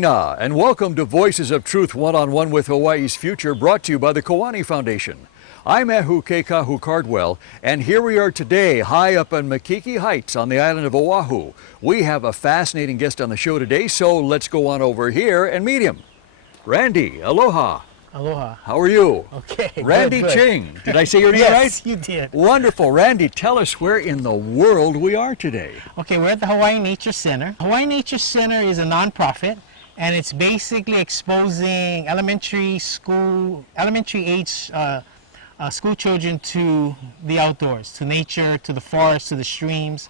Mahina, and welcome to Voices of Truth One-on-One with Hawaii's Future, brought to you by the Kiwani Foundation. I'm Ehu Kekahu Cardwell, and here we are today, high up on Makiki Heights on the island of Oahu. We have a fascinating guest on the show today, so let's go on over here and meet him. Randy, aloha. Aloha. How are you? Okay. Randy good. Ching. Did I say your name right? Yes, you did. Wonderful. Randy, tell us where in the world we are today. Okay, we're at the Hawaii Nature Center. Hawaii Nature Center is a nonprofit, and it's basically exposing elementary age school children to the outdoors, to nature, to the forest, to the streams,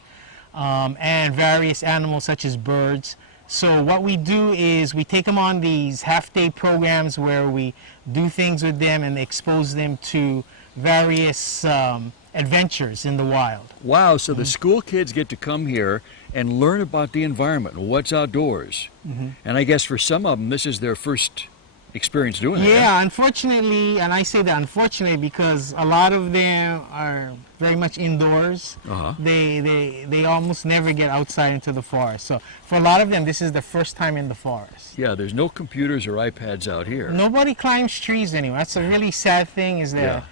and various animals such as birds. So what we do is we take them on these half-day programs where we do things with them and expose them to various adventures in the wild. Wow, so the school kids get to come here and learn about the environment, what's outdoors. And I guess for some of them, this is their first experience doing it. Yeah, unfortunately, and I say that unfortunately because a lot of them are very much indoors. They almost never get outside into the forest. So for a lot of them, this is the first time in the forest. Yeah, there's no computers or iPads out here. Nobody climbs trees anymore. That's a really sad thing is that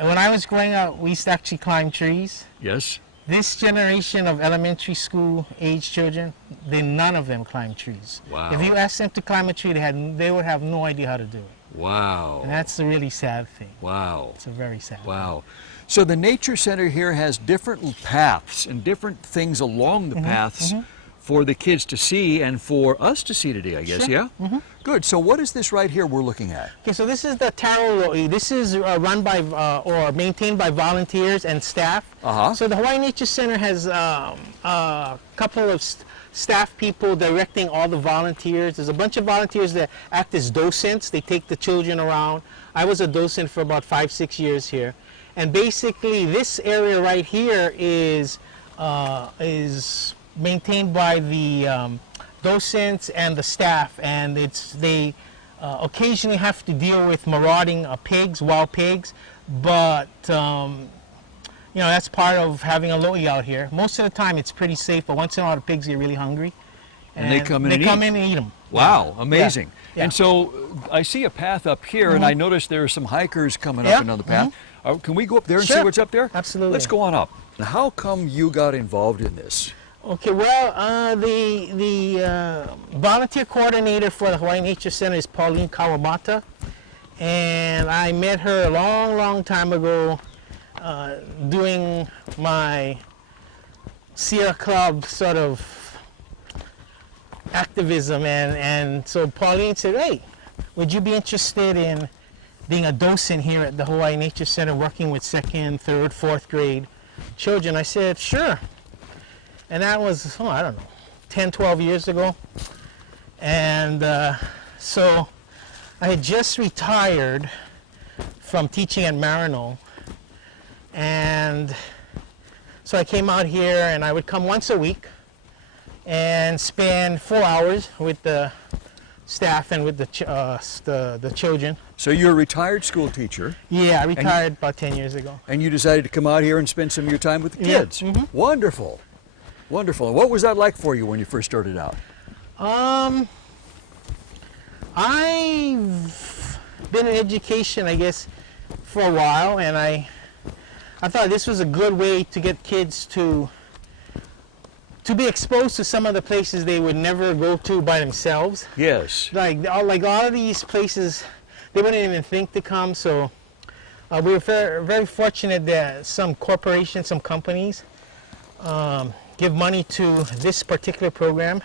when I was growing up, we used to actually climb trees. Yes. This generation of elementary school age children, none of them climb trees. Wow. If you asked them to climb a tree, they would have no idea how to do it. Wow. And that's a really sad thing. Wow. It's a very sad Wow. So the Nature Center here has different paths and different things along the paths for the kids to see and for us to see today, I guess, Sure. yeah? Good. So what is this right here we're looking at? Okay, so this is the taro lo'i. This is run by or maintained by volunteers and staff. So the Hawaii Nature Center has a couple of staff people directing all the volunteers. There's a bunch of volunteers that act as docents. They take the children around. I was a docent for about 5-6 years here. And basically this area right here is maintained by the docents and the staff, and they occasionally have to deal with marauding pigs, wild pigs, but you know, that's part of having a lo'i out here. Most of the time it's pretty safe, but once in a while the pigs get really hungry. And they come in and eat them. Wow, amazing. Yeah. And so I see a path up here, and I noticed there are some hikers coming up another path. Can we go up there and see what's up there? Absolutely. Let's go on up. Now, how come you got involved in this? Okay, well, the volunteer coordinator for the Hawaii Nature Center is Pauline Kawamata, and I met her a long, long time ago doing my Sierra Club sort of activism, and so Pauline said, hey, would you be interested in being a docent here at the Hawaii Nature Center working with 2nd, 3rd, 4th grade children? I said, sure. And that was, I don't know, 10, 12 years ago. And so I had just retired from teaching at Marino. And so I came out here, and I would come once a week and spend 4 hours with the staff and with the children. So you're a retired school teacher. Yeah, I retired about 10 years ago. And you decided to come out here and spend some of your time with the kids. Wonderful. Wonderful. And what was that like for you when you first started out? I've been in education, I guess, for a while, and I thought this was a good way to get kids to be exposed to some of the places they would never go to by themselves. Yes. Like a lot of these places, they wouldn't even think to come. So we were very, very fortunate that some corporations, some companies, give money to this particular program,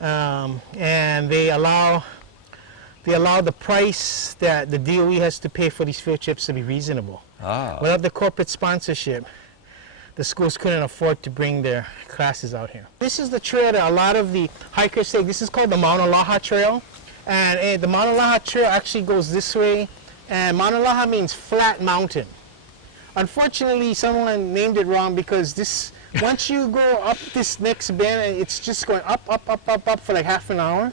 and they allow the price that the DOE has to pay for these field trips to be reasonable. Without the corporate sponsorship, the schools couldn't afford to bring their classes out here. This is the trail that a lot of the hikers take. This is called the Mauna Laha Trail, and the Mauna Laha Trail actually goes this way, and Mauna Laha means flat mountain. Unfortunately, someone named it wrong because once you go up this next bend, it's just going up, up, up, up, up for like half an hour.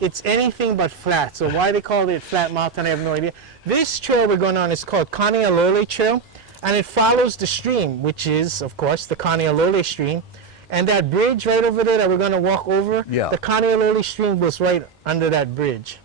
It's anything but flat. So why they called it Flat Mountain, I have no idea. This trail we're going on is called Kanealole Trail, and it follows the stream, which is, of course, the Kanealole stream. And that bridge right over there that we're going to walk over, Yeah. the Kaneolole stream goes right under that bridge.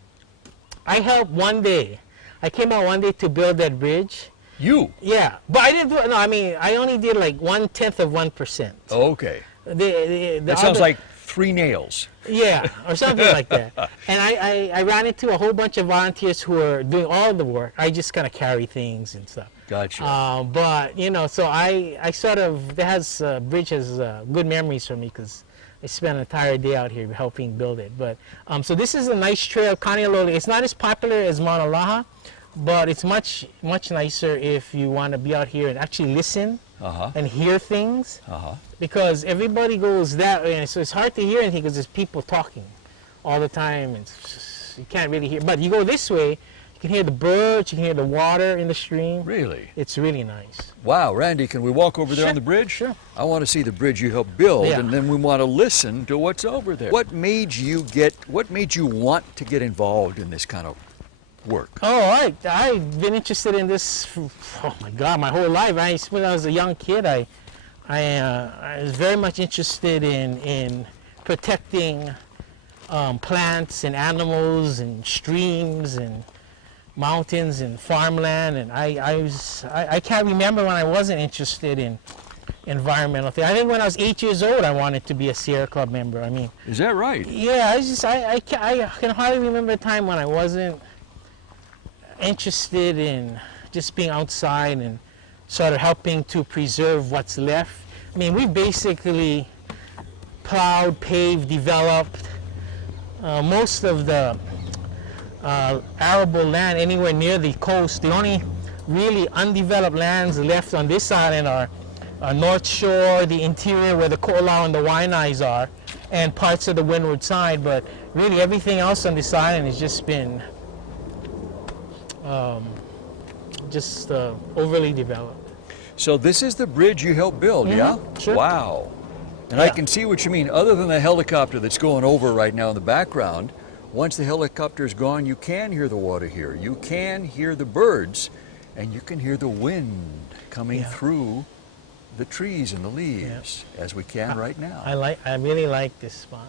I helped one day. I came out one day to build that bridge. You? Yeah, but I didn't do it. No, I mean, I only did like 1/10 of 1%. Okay. The It sounds other- like 3 nails. Yeah, or something like that. And I ran into a whole bunch of volunteers who were doing all the work. I just kind of carry things and stuff. Gotcha. But, you know, so I sort of, bridge has good memories for me because I spent an entire day out here helping build it. But, so this is a nice trail, Kaneolole. It's not as popular as Mauna Loa, but it's much nicer if you want to be out here and actually listen and hear things. Because everybody goes that way, and so it's hard to hear anything because there's people talking all the time, and you can't really hear. But you go this way, you can hear the birds, you can hear the water in the stream. Really? It's really nice. Wow, Randy, can we walk over there Sure, on the bridge? sure. I want to see the bridge you helped build, Yeah. and then we want to listen to what's over there. What made you want to get involved in this kind of work? Oh, I've been interested in this for, oh my God, my whole life. When I was a young kid, I was very much interested in protecting plants and animals and streams and mountains and farmland, and I can't remember when I wasn't interested in environmental things. I think when I was 8 years old, I wanted to be a Sierra Club member. I mean, Is that right? yeah, I can hardly remember a time when I wasn't interested in just being outside and sort of helping to preserve what's left. I mean, we basically plowed, paved, developed most of the arable land anywhere near the coast. The only really undeveloped lands left on this island are North Shore, the interior where the Ko'olau and the Waianaes are, and parts of the windward side. But really everything else on this island has just been overly developed. So this is the bridge you helped build, yeah? Sure. Wow. And I Yeah. can see what you mean. Other than the helicopter that's going over right now in the background, once the helicopter's gone, you can hear the water here. You can hear the birds, and you can hear the wind coming Yeah. through the trees and the leaves, as we can right now. I really like this spot.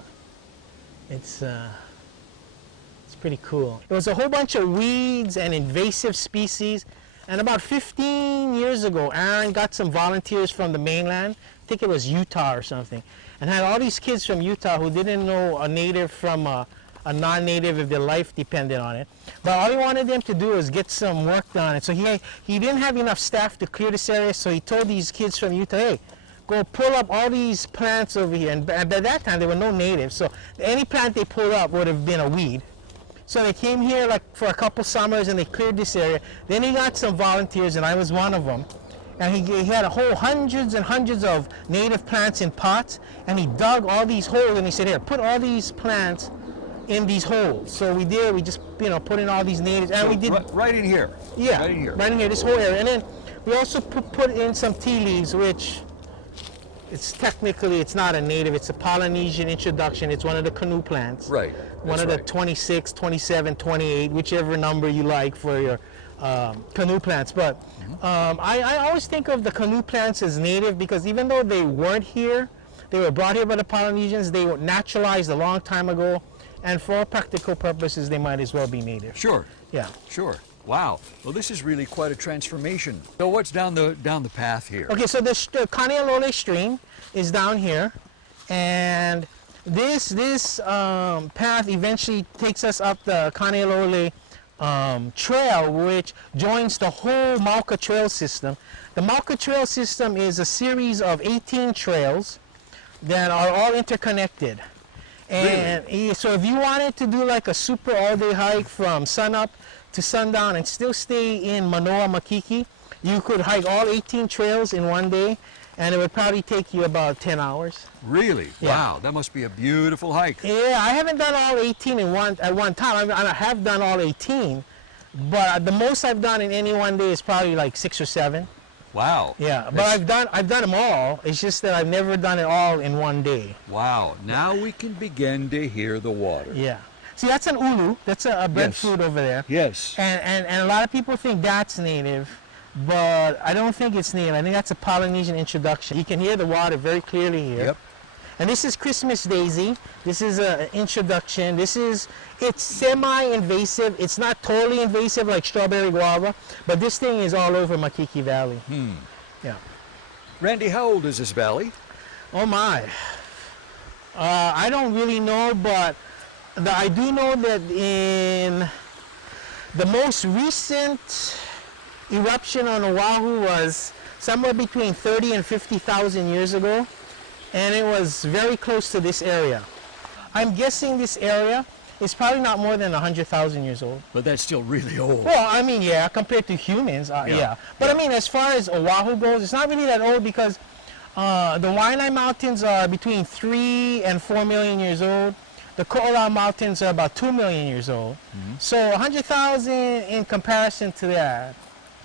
It's pretty cool. There was a whole bunch of weeds and invasive species, and about 15 years ago, Aaron got some volunteers from the mainland, I think it was Utah or something, and had all these kids from Utah who didn't know a native from a non-native if their life depended on it. But all he wanted them to do was get some work done. And so he didn't have enough staff to clear this area, so he told these kids from Utah, hey, go pull up all these plants over here. And by that time, there were no natives, so any plant they pulled up would have been a weed. So they came here like for a couple summers and they cleared this area. Then he got some volunteers, and I was one of them. And he had a whole hundreds and hundreds of native plants in pots, and he dug all these holes, and he said, here, put all these plants in these holes. So we did, we just, put in all these natives, and So we did. right in here. Yeah, Right in here. this whole area. And then we also put in some tea leaves, which it's not a native, it's a Polynesian introduction. It's one of the canoe plants. Right. One That's of the right. 26, 27, 28, whichever number you like for your canoe plants. But I always think of the canoe plants as native because even though they weren't here, they were brought here by the Polynesians, they were naturalized a long time ago, and for all practical purposes, they might as well be native. Sure. Yeah. Sure. Wow. Well, this is really quite a transformation. So what's down the path here? Okay, so the Kaneolole stream is down here, and this path eventually takes us up the Kaneolole trail, which joins the whole Mauka Trail system. The Mauka Trail system is a series of 18 trails that are all interconnected. And so if you wanted to do like a super all-day hike from sunup to sundown and still stay in Manoa Makiki, you could hike all 18 trails in one day, and it would probably take you about 10 hours. Really? Yeah. Wow. That must be a beautiful hike. Yeah, I haven't done all 18 at one time. I have done all 18, but the most I've done in any one day is probably like 6 or 7. Wow. Yeah, but That's- I've done them all. It's just that I've never done it all in one day. Wow. Now we can begin to hear the water. Yeah. See, that's an ulu. That's a breadfruit over there. Yes. And a lot of people think that's native, but I don't think it's native. I think that's a Polynesian introduction. You can hear the water very clearly here. Yep. And this is Christmas daisy. This is an introduction. It's semi-invasive. It's not totally invasive like strawberry guava, but this thing is all over Makiki Valley. Yeah. Randy, how old is this valley? Oh my. I don't really know, but I do know that in the most recent eruption on Oahu was somewhere between 30 and 50,000 years ago, and it was very close to this area. I'm guessing this area is probably not more than 100,000 years old. But that's still really old. Well, I mean, yeah, compared to humans, yeah. But I mean, as far as Oahu goes, it's not really that old because the Waianae Mountains are between 3 and 4 million years old. The Ko'olau Mountains are about 2 million years old. So 100,000 in comparison to that.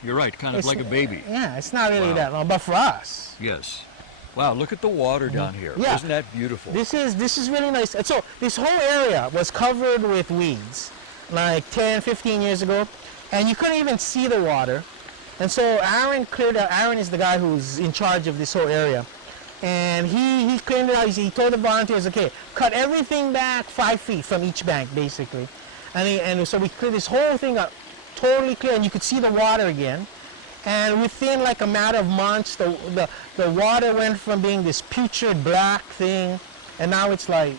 You're right, kind of like a baby. Yeah, it's not really that long, but for us. Yes. Wow, look at the water down here. Yeah. Isn't that beautiful? This is really nice. And so this whole area was covered with weeds like 10, 15 years ago, and you couldn't even see the water. And so Aaron cleared out. Aaron is the guy who's in charge of this whole area. And he cleaned it out. He told the volunteers, okay, cut everything back 5 feet from each bank, basically. And so we cleared this whole thing up, totally clear, and you could see the water again. And within like a matter of months, the water went from being this putrid black thing, and now it's like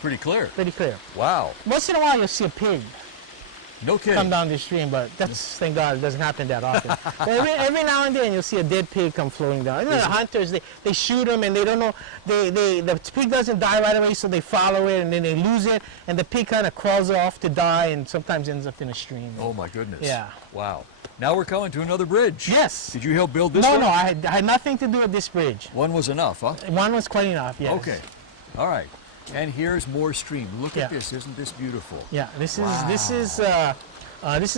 pretty clear. Pretty clear. Wow. Once in a while, you'll see a pig No kidding. come down the stream, but that's, thank God, it doesn't happen that often. But every now and then, you'll see a dead pig come flowing down. You know, the hunters, they shoot them, and they don't know, the pig doesn't die right away, so they follow it, and then they lose it, and the pig kind of crawls off to die, and sometimes ends up in a stream. Oh my goodness. Yeah. Wow. Now we're coming to another bridge. Yes. Did you help build this No, one? no, I had nothing to do with this bridge. One was enough, huh? One was quite enough, yes. Okay. All right. And here's more stream. Look Yeah. at this. Isn't this beautiful? Yeah, this is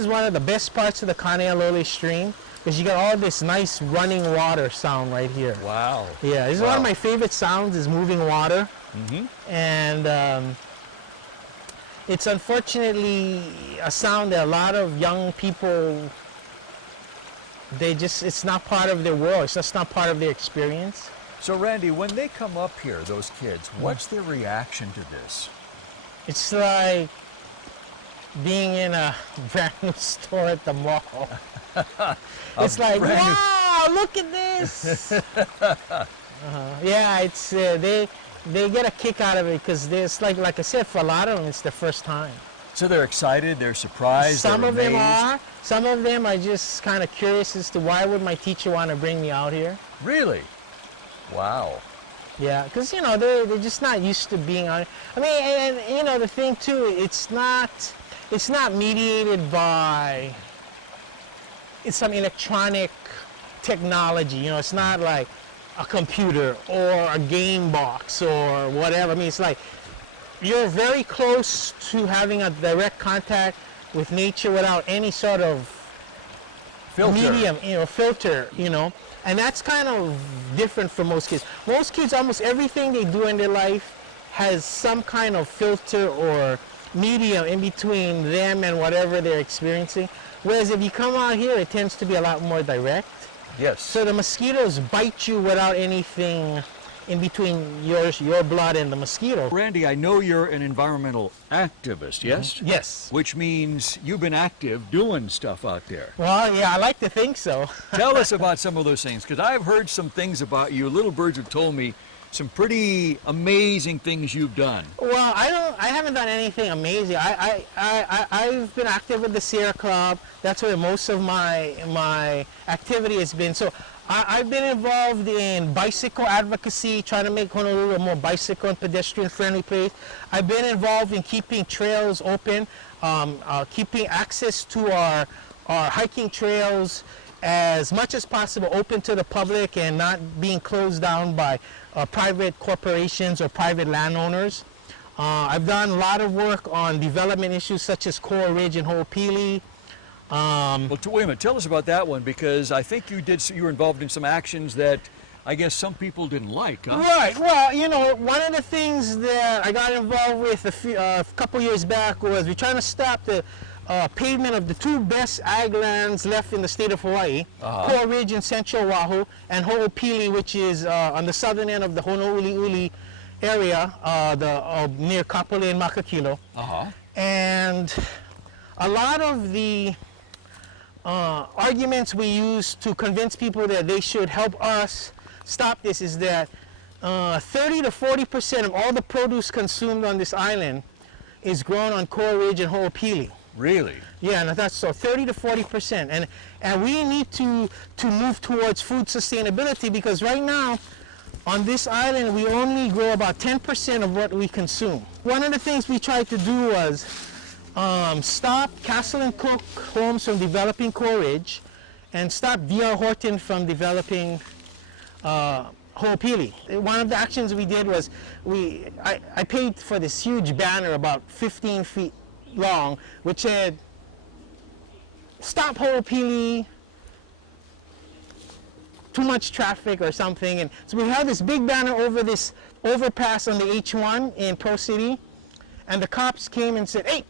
one of the best parts of the Kanealole stream because you got all this nice running water sound right here. Wow. Yeah, this is one of my favorite sounds is moving water. And it's unfortunately a sound that a lot of young people, it's not part of their world. It's just not part of their experience. So Randy, when they come up here, those kids, what's their reaction to this? It's like being in a brand new store at the mall. It's like, wow, look at this. Yeah, it's they get a kick out of it because it's like I said, for a lot of them, it's their first time. So they're excited, they're surprised, Some they're of them amazed. are. Some of them are just kind of curious as to why would my teacher want to bring me out here. Really? Wow. Yeah, because, you know, they're just not used to being on. I mean, and, you know, the thing, too, it's not mediated by some electronic technology. You know, it's not like a computer or a game box or whatever. I mean, it's like you're very close to having a direct contact with nature without any sort of medium, filter, and that's kind of different for most kids. Most kids, almost everything they do in their life has some kind of filter or medium in between them and whatever they're experiencing. Whereas if you come out here, it tends to be a lot more direct. Yes. So the mosquitoes bite you without anything in between your blood and the mosquito. Randy, I know you're an environmental activist, yes? Yes. Which means you've been active doing stuff out there. Well, yeah, I like to think so. Tell us about some of those things, because I've heard some things about you. Little birds have told me some pretty amazing things you've done. Well, I haven't done anything amazing. I've been active with the Sierra Club. That's where most of my activity has been. So I've been involved in bicycle advocacy, trying to make Honolulu a more bicycle and pedestrian friendly place. I've been involved in keeping trails open, keeping access to our hiking trails as much as possible open to the public and not being closed down by private corporations or private landowners. I've done a lot of work on development issues such as Coral Ridge and Ho'opili. Well, wait a minute. Tell us about that one, because I think you were involved in some actions that I guess some people didn't like, huh? Right. Well, one of the things that I got involved with a couple years back was we're trying to stop the pavement of the two best ag lands left in the state of Hawaii, Coral Ridge in central Oahu, and Ho'opili, which is on the southern end of the Honouli'uli area, near Kapolei and Makakilo. And a lot of the arguments we use to convince people that they should help us stop this is that 30 to 40% of all the produce consumed on this island is grown on Coral Ridge and Ho'opili. Really? Yeah, and that's so 30 to 40%, and we need to move towards food sustainability, because right now on this island we only grow about 10% of what we consume. One of the things we tried to do was stop Castle and Cook Homes from developing Coral Ridge, and stop D.R. Horton from developing Ho'opili. One of the actions we did was I paid for this huge banner about 15 feet long, which said, "Stop Ho'opili, too much traffic," or something. And so we had this big banner over this overpass on the H1 in Pro City, and the cops came and said, hey,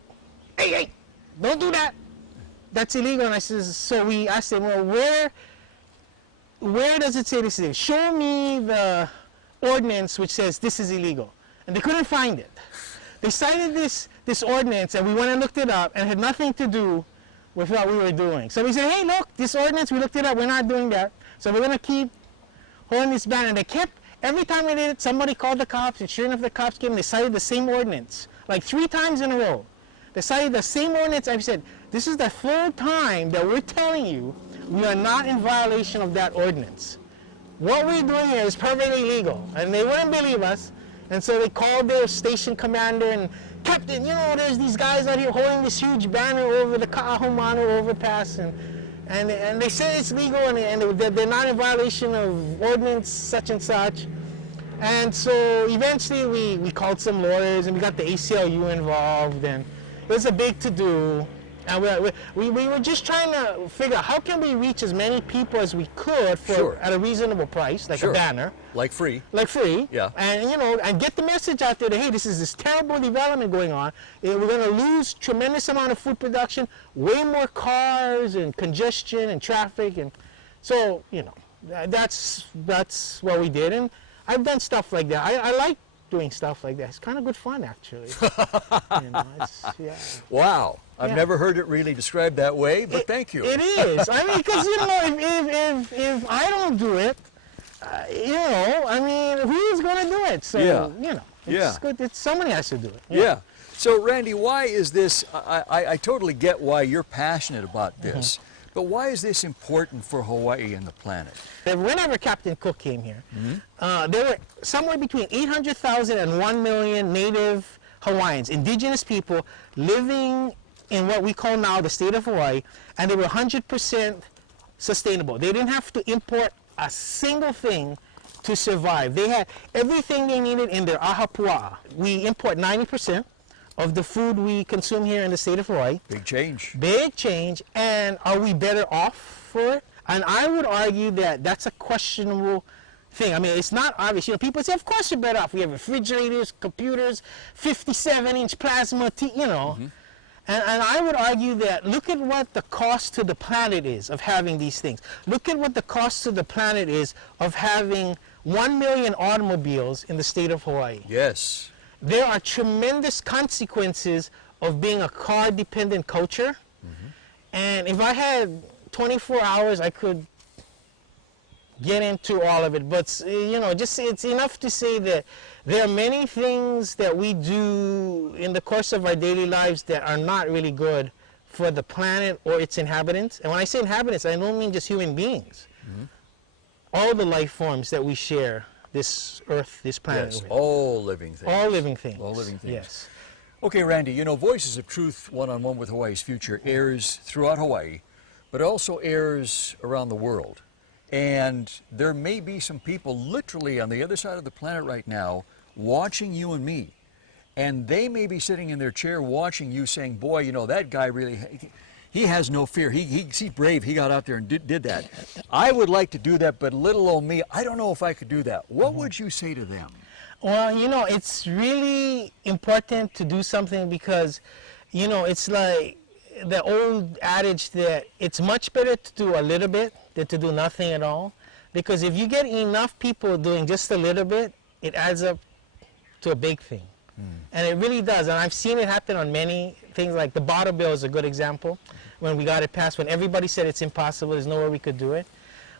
don't do that. That's illegal. And I says, so we asked them, well, where does it say this is illegal? Show me the ordinance which says this is illegal. And they couldn't find it. They cited this ordinance, and we went and looked it up, and it had nothing to do with what we were doing. So we said, hey, look, this ordinance, we looked it up, we're not doing that. So we're going to keep holding this banner. And they kept, every time we did it, somebody called the cops, and sure enough, the cops came, and they cited the same ordinance, like 3 times in a row. They cited the same ordinance. I said, this is the 3rd time that we're telling you we are not in violation of that ordinance. What we're doing here is perfectly legal. And they wouldn't believe us. And so they called their station commander and, Captain, you know, there's these guys out here holding this huge banner over the Ka'ahumanu overpass, and they say it's legal, and they're not in violation of ordinance such and such. And so eventually we called some lawyers, and we got the ACLU involved, and it was a big to-do. And we were just trying to figure out how can we reach as many people as we could for at a reasonable price, like a banner. Like free. Like free. Yeah. And, you know, and get the message out there that, hey, this is this terrible development going on. We're going to lose tremendous amount of food production, way more cars and congestion and traffic. And so, you know, that's what we did. And I've done stuff like that. I like doing stuff like that. It's kind of good fun, actually. You know, yeah. Wow. I've never heard it really described that way, but thank you. It is. I mean, because, you know, if I don't do it, you know, I mean, who's going to do it? So, you know, it's good. Somebody has to do it. Yeah. So, Randy, why is this, I totally get why you're passionate about this, but why is this important for Hawaii and the planet? Whenever Captain Cook came here, there were somewhere between 800,000 and 1 million native Hawaiians, indigenous people, living in what we call now the state of Hawaii, and they were 100% sustainable. They didn't have to import a single thing to survive. They had everything they needed in their ahapua'a. We import 90% of the food we consume here in the state of Hawaii. Big change. Big change. And are we better off for it? And I would argue that that's a questionable thing. I mean, it's not obvious. You know, people say, of course you're better off. We have refrigerators, computers, 57-inch plasma, you know. And I would argue that look at what the cost to the planet is of having these things. Look at what the cost to the planet is of having 1 million automobiles in the state of Hawaii. Yes. There are tremendous consequences of being a car-dependent culture. And if I had 24 hours, I could get into all of it. But, you know, just it's enough to say that there are many things that we do in the course of our daily lives that are not really good for the planet or its inhabitants. And when I say inhabitants, I don't mean just human beings. All the life forms that we share this earth, this planet with. All living things. All living things. All living things. Yes. Okay, Randy, you know, Voices of Truth One-on-One with Hawaii's Future airs throughout Hawaii, but also airs around the world. And there may be some people literally on the other side of the planet right now watching you and me. And they may be sitting in their chair watching you saying, boy, you know, that guy really, he has no fear. He's brave. He got out there and did that. I would like to do that, but little old me, I don't know if I could do that. What would you say to them? Well, you know, it's really important to do something because, you know, it's like the old adage that it's much better to do a little bit than to do nothing at all. Because if you get enough people doing just a little bit, it adds up to a big thing. And it really does, and I've seen it happen on many things, like the bottle bill is a good example. When we got it passed, when everybody said it's impossible, there's no way we could do it,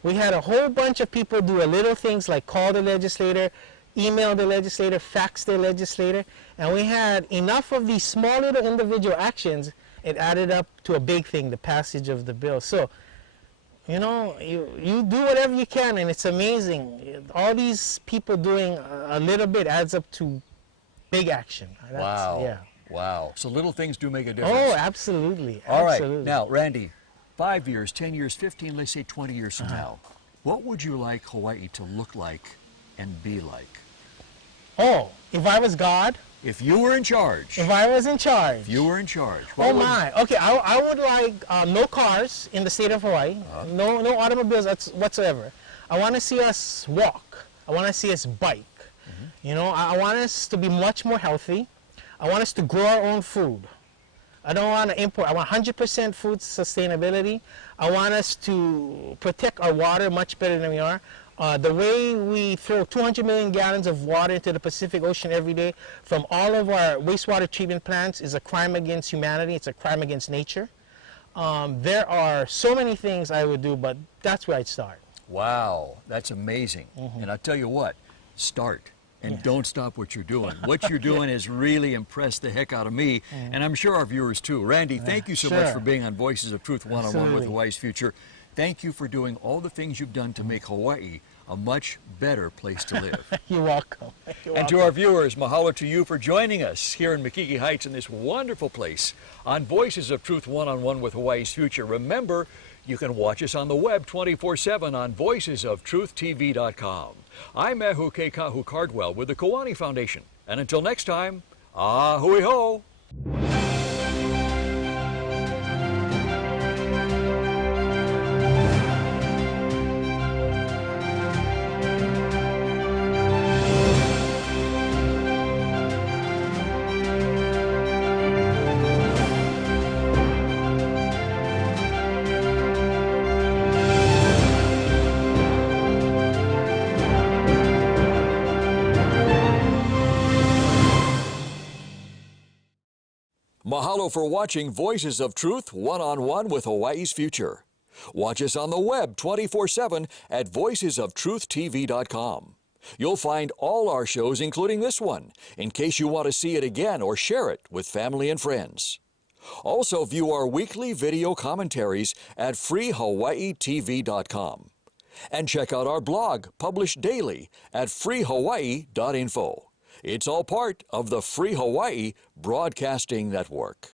we had a whole bunch of people do a little things like call the legislator, email the legislator, fax the legislator, and we had enough of these small little individual actions, it added up to a big thing, the passage of the bill. So, you know, you do whatever you can, and it's amazing. All these people doing a little bit adds up to big action. Wow. Yeah. Wow. So little things do make a difference. Oh, absolutely. All right. Absolutely. Now, Randy, 5 years, 10 years, 15, let's say 20 years from now, what would you like Hawaii to look like and be like? Oh, if I was God? If you were in charge. If I was in charge. If you were in charge. Oh my. Okay, I would like no cars in the state of Hawaii. No automobiles whatsoever. I want to see us walk. I want to see us bike. You know, I want us to be much more healthy. I want us to grow our own food. I don't want to import. I want 100% food sustainability. I want us to protect our water much better than we are. The way we throw 200 million gallons of water into the Pacific Ocean every day from all of our wastewater treatment plants is a crime against humanity. It's a crime against nature. There are so many things I would do, but that's where I'd start. Wow, that's amazing. And I'll tell you what, start. And don't stop what you're doing. What you're doing has really impressed the heck out of me, and I'm sure our viewers too. Randy, thank you so much for being on Voices of Truth One-on-One with Hawaii's Future. Thank you for doing all the things you've done to make Hawaii a much better place to live. You're welcome. And to our viewers, mahalo to you for joining us here in Makiki Heights in this wonderful place on Voices of Truth One-on-One with Hawaii's Future. Remember, you can watch us on the web 24/7 on voicesoftruthtv.com. I'm Mehu Keikahu Cardwell with the Kiwani Foundation. And until next time, ahui ho! Mahalo for watching Voices of Truth One-on-One with Hawaii's Future. Watch us on the web 24/7 at voicesoftruthtv.com. You'll find all our shows, including this one, in case you want to see it again or share it with family and friends. Also view our weekly video commentaries at freehawaiitv.com. And check out our blog, published daily, at freehawaii.info. It's all part of the Free Hawaii Broadcasting Network.